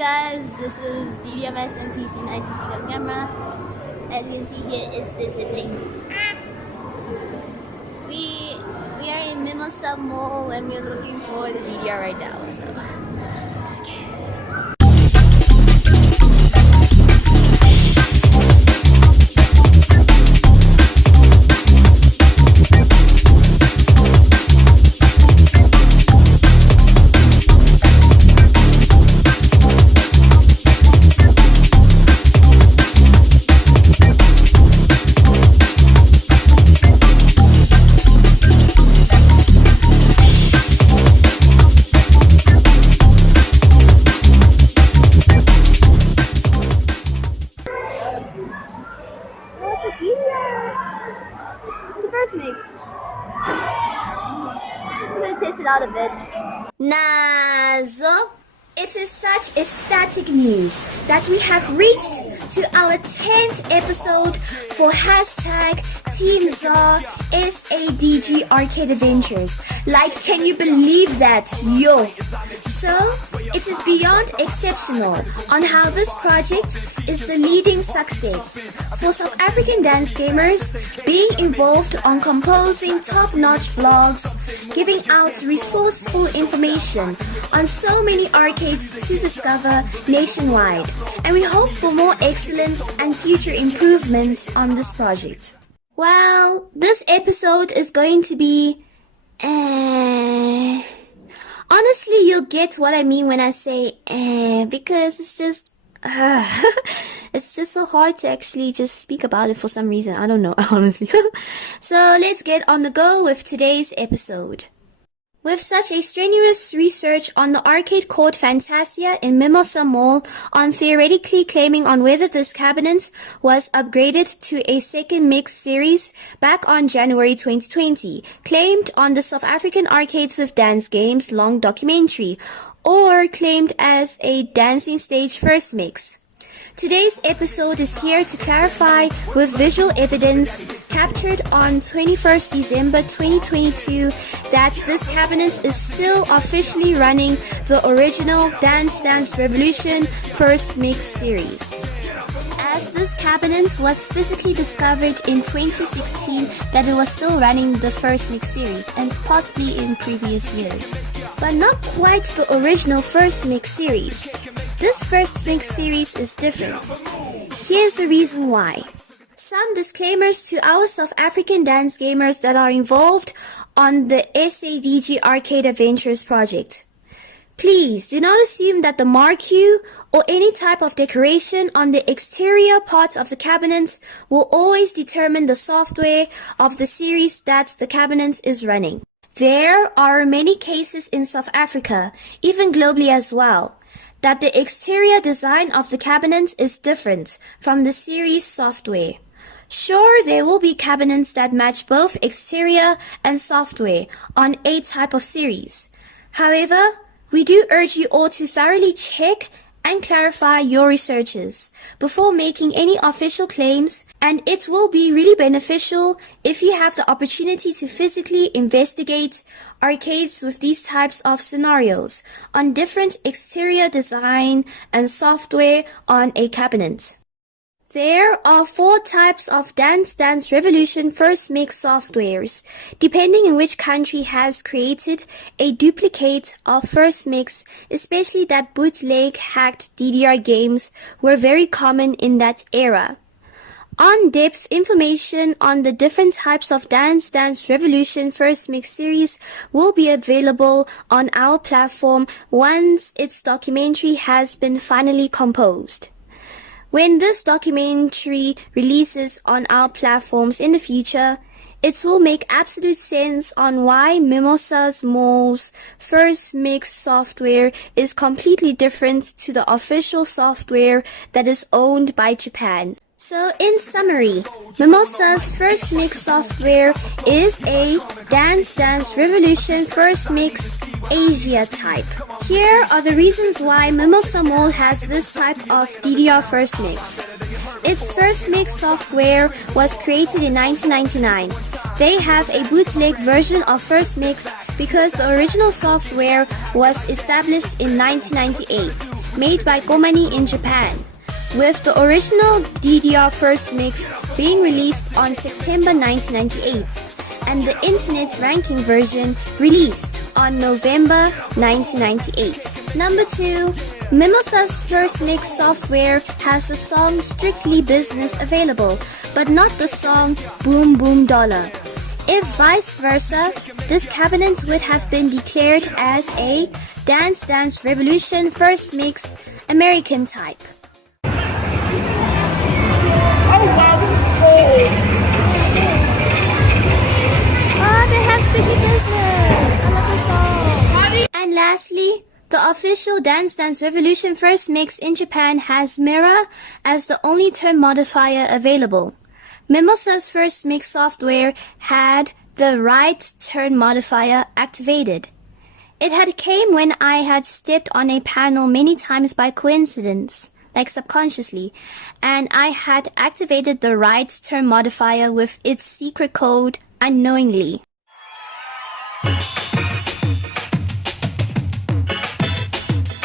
guys, this is DDR MAXX CHAMP TC 19 speed on camera. As you can see here, it's this thing. We are in Mimosa Mall and we're looking for the DDR right now. So let's get it. It's the first mix. I'm gonna taste it out a bit. Nazo, it is such ecstatic news that we have reached to our 10th episode for hashtag Team ZA SADG Arcade Adventures. Like, can you believe that? Yo! So, it is beyond exceptional on how this project is the leading success for South African dance gamers, being involved on composing top-notch vlogs, giving out resourceful information on so many arcades to discover nationwide. And we hope for more excellence and future improvements on this project. Well, this episode is going to be honestly, you'll get what I mean when I say because it's just it's just so hard to actually just speak about it for some reason. I don't know, honestly. So let's get on the go with today's episode. With such a strenuous research on the arcade called Fantasia in Mimosa Mall on theoretically claiming on whether this cabinet was upgraded to a second mix series back on January 2020, claimed on the South African Arcades with Dance Games long documentary, or claimed as a dancing stage first mix. Today's episode is here to clarify with visual evidence captured on 21st December 2022 that this cabinet is still officially running the original Dance Dance Revolution First Mix series. As this cabinet was physically discovered in 2016 that it was still running the First Mix series and possibly in previous years. But not quite the original First Mix series. This First Mix series is different. Here's the reason why. Some disclaimers to our South African dance gamers that are involved on the SADG Arcade Adventures project. Please do not assume that the marquee or any type of decoration on the exterior part of the cabinet will always determine the software of the series that the cabinet is running. There are many cases in South Africa, even globally as well, that the exterior design of the cabinet is different from the series software. Sure, there will be cabinets that match both exterior and software on a type of series. However, we do urge you all to thoroughly check and clarify your researches before making any official claims, and it will be really beneficial if you have the opportunity to physically investigate arcades with these types of scenarios on different exterior design and software on a cabinet. There are 4 types of Dance Dance Revolution First Mix softwares, depending on which country has created a duplicate of First Mix, especially that bootleg hacked DDR games were very common in that era. On-depth information on the different types of Dance Dance Revolution First Mix series will be available on our platform once its documentary has been finally composed. When this documentary releases on our platforms in the future, it will make absolute sense on why Mimosa Mall's First Mix software is completely different to the official software that is owned by Japan. So in summary, Mimosa's First Mix software is a Dance Dance Revolution First Mix Asia type. Here are the reasons why Mimosa Mall has this type of DDR First Mix. Its First Mix software was created in 1999. They have a bootleg version of First Mix because the original software was established in 1998, made by Komani in Japan, with the original DDR First Mix being released on September 1998 and the internet ranking version released on November 1998. Number 2. Mimosa's First Mix software has the song Strictly Business available, but not the song Boom Boom Dollar. If vice versa, this cabinet would have been declared as a Dance Dance Revolution First Mix American type. Oh wow, this is cool. Oh, they have Strictly Business. I love the song. And lastly, the official Dance Dance Revolution First Mix in Japan has Mirror as the only turn modifier available. Mimosa's First Mix software had the right turn modifier activated. It had came when I had stepped on a panel many times by coincidence, like subconsciously, and I had activated the right turn modifier with its secret code unknowingly.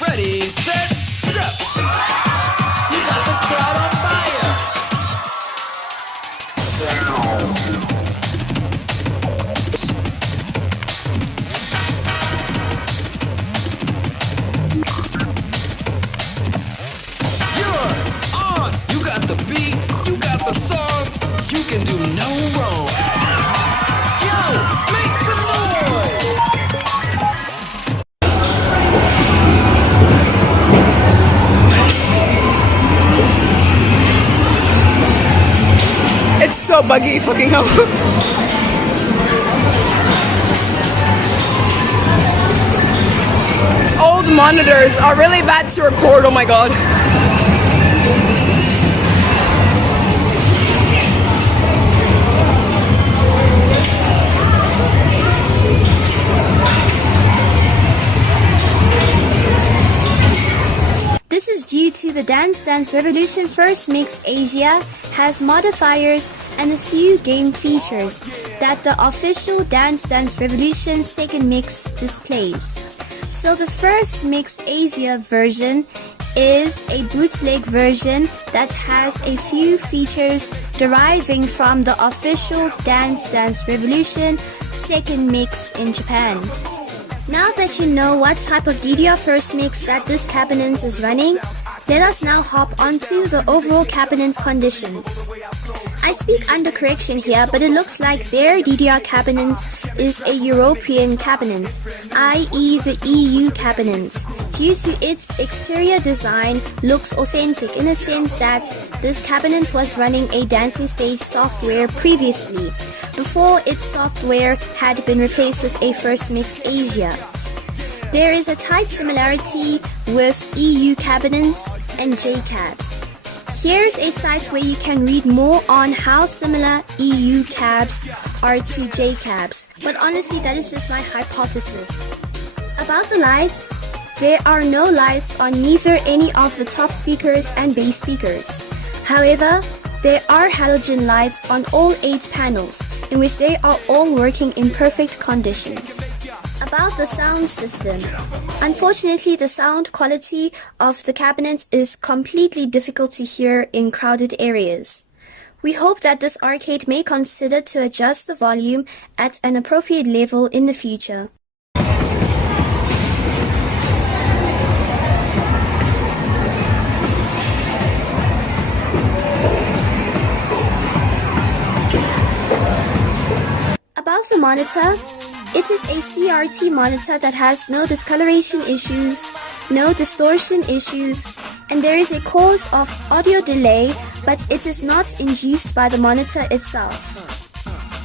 Ready, set, step! You got the crowd on fire! You're on! You got the beat, you got the song, you can do no wrong! Yo, make some noise! It's so buggy, fucking hell. Old monitors are really bad to record, oh my god. This is due to the Dance Dance Revolution First Mix Asia has modifiers and a few game features that the official Dance Dance Revolution Second Mix displays. So the First Mix Asia version is a bootleg version that has a few features deriving from the official Dance Dance Revolution Second Mix in Japan. Now that you know what type of DDR First Mix that this cabinet is running, let us now hop onto the overall cabinet conditions. I speak under correction here, but it looks like their DDR cabinet is a European cabinet, i.e. the EU cabinet, due to its exterior design looks authentic in a sense that this cabinet was running a dancing stage software previously, before its software had been replaced with a First Mix Asia. There is a tight similarity with EU cabinets and JCabs. Here's a site where you can read more on how similar EU cabs are to JCabs, but honestly that is just my hypothesis. About the lights, there are no lights on neither any of the top speakers and bass speakers. However, there are halogen lights on all 8 panels, in which they are all working in perfect conditions. About the sound system. Unfortunately, the sound quality of the cabinet is completely difficult to hear in crowded areas. We hope that this arcade may consider to adjust the volume at an appropriate level in the future. About the monitor, it is a CRT monitor that has no discoloration issues, no distortion issues, and there is a cause of audio delay, but it is not induced by the monitor itself.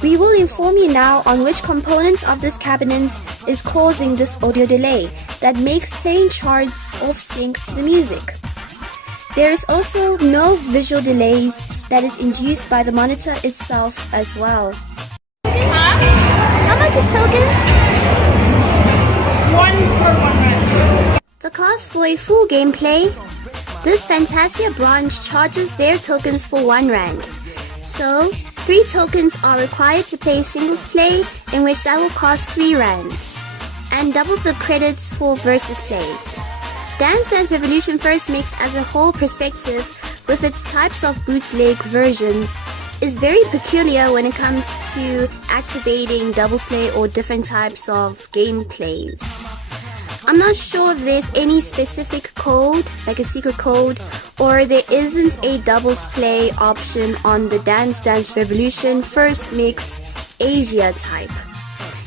We will inform you now on which component of this cabinet is causing this audio delay that makes playing charts off sync to the music. There is also no visual delays that is induced by the monitor itself as well. How much is tokens? 1 per 1 rand. The cost for a full gameplay, this Fantasia branch charges their tokens for 1 rand. So, 3 tokens are required to play singles play, in which that will cost 3 rands, and double the credits for versus play. Dance Dance Revolution First Mix as a whole perspective, with its types of bootleg versions, is very peculiar when it comes to activating doubles play or different types of gameplays. I'm not sure if there's any specific code, like a secret code, or there isn't a doubles play option on the Dance Dance Revolution First Mix Asia type.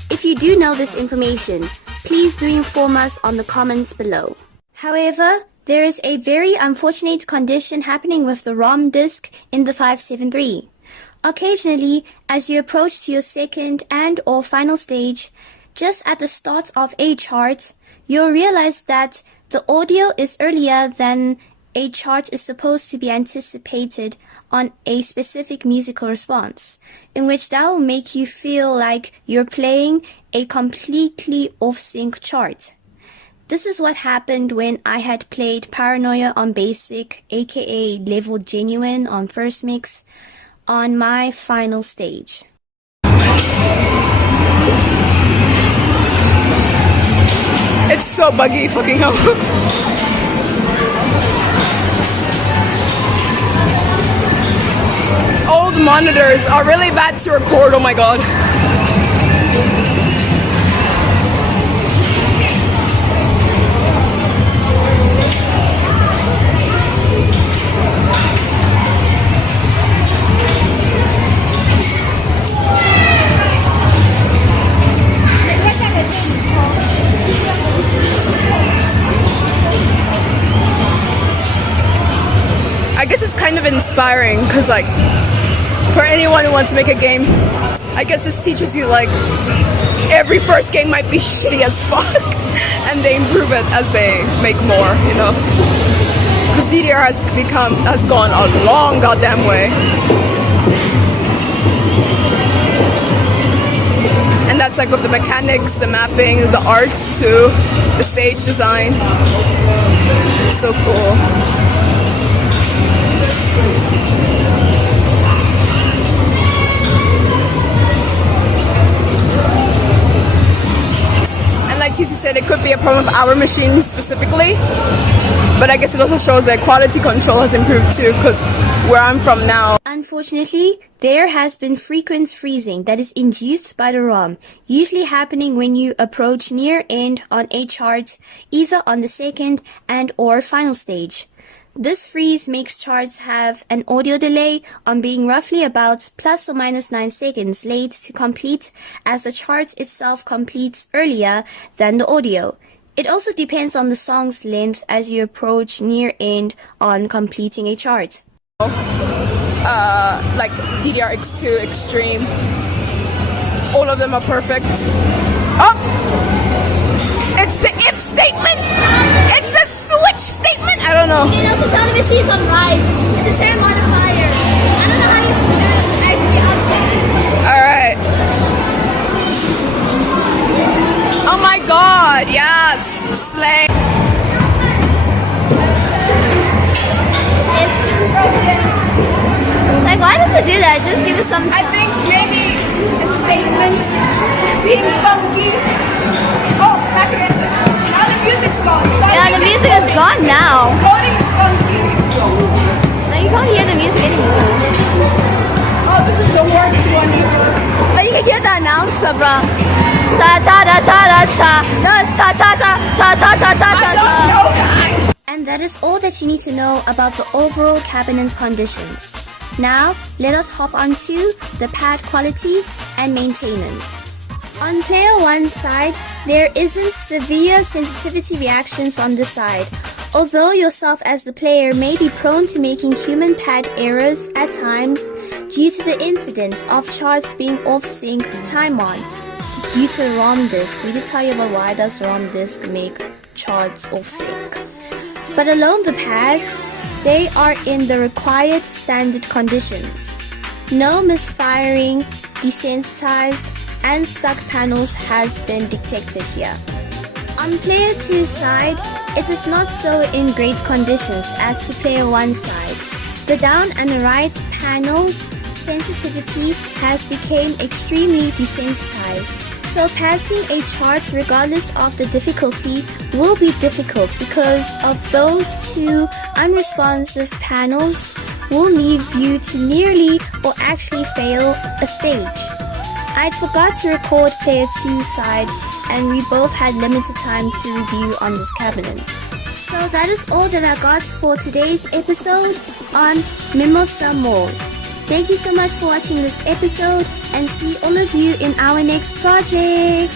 If you do know this information, please do inform us on the comments below. However, there is a very unfortunate condition happening with the ROM disk in the 573. Occasionally, as you approach to your second and or final stage, just at the start of a chart, you'll realize that the audio is earlier than a chart is supposed to be anticipated on a specific musical response, in which that will make you feel like you're playing a completely off-sync chart. This is what happened when I had played Paranoia on Basic, aka Level Genuine on First Mix, on my final stage. It's so buggy, fucking hell. Old monitors are really bad to record, oh my god. I guess it's kind of inspiring because, like, for anyone who wants to make a game, I guess this teaches you, like, every first game might be shitty as fuck and they improve it as they make more, you know, because DDR has gone a long goddamn way, and that's like with the mechanics, the mapping, the art too, the stage design. It's so cool. Like TC said, it could be a problem of our machine specifically, but I guess it also shows that quality control has improved too, because where I'm from now, unfortunately, there has been frequent freezing that is induced by the ROM, usually happening when you approach near end on a chart, either on the second and or final stage. This freeze makes charts have an audio delay on being roughly about plus or minus 9 seconds late to complete, as the chart itself completes earlier than the audio. It also depends on the song's length as you approach near end on completing a chart. Like DDR X2, Extreme, all of them are perfect. Oh! It's the if statement! It's the switch statement! I don't know. You can also tell the machine's on right. It's a turn modifier. I don't know how you actually upset. Alright. Oh my god, yes! Slay. It's broken. Like, why does it do that? Just give us some. I think maybe a statement being funky. Oh, back again. Now the music's gone. So Yeah, the music is gone now. Coding is funky. Like, you can't hear the music anymore. Oh, this is the worst one ever. But you can hear the announcer, bro. Ta ta ta ta ta ta. No, it's ta ta ta ta ta ta ta I ta. don't know that. And that is all that you need to know about the overall cabinet's conditions. Now, let us hop onto the pad quality and maintenance. On player 1's side, there isn't severe sensitivity reactions on this side, although yourself as the player may be prone to making human pad errors at times due to the incident of charts being off-sync to time on due to ROM disk. We did tell you about why does ROM disk make charts off-sync. But along the pads, they are in the required standard conditions. No misfiring, desensitized, and stuck panels has been detected here. On player 2's side, it is not so in great conditions as to player 1's side. The down and right panels sensitivity has become extremely desensitized, so passing a chart regardless of the difficulty will be difficult because of those two unresponsive panels will leave you to nearly or actually fail a stage. I'd forgot to record player 2's side and we both had limited time to review on this cabinet. So that is all that I got for today's episode on Mimosa Mall. Thank you so much for watching this episode and see all of you in our next project.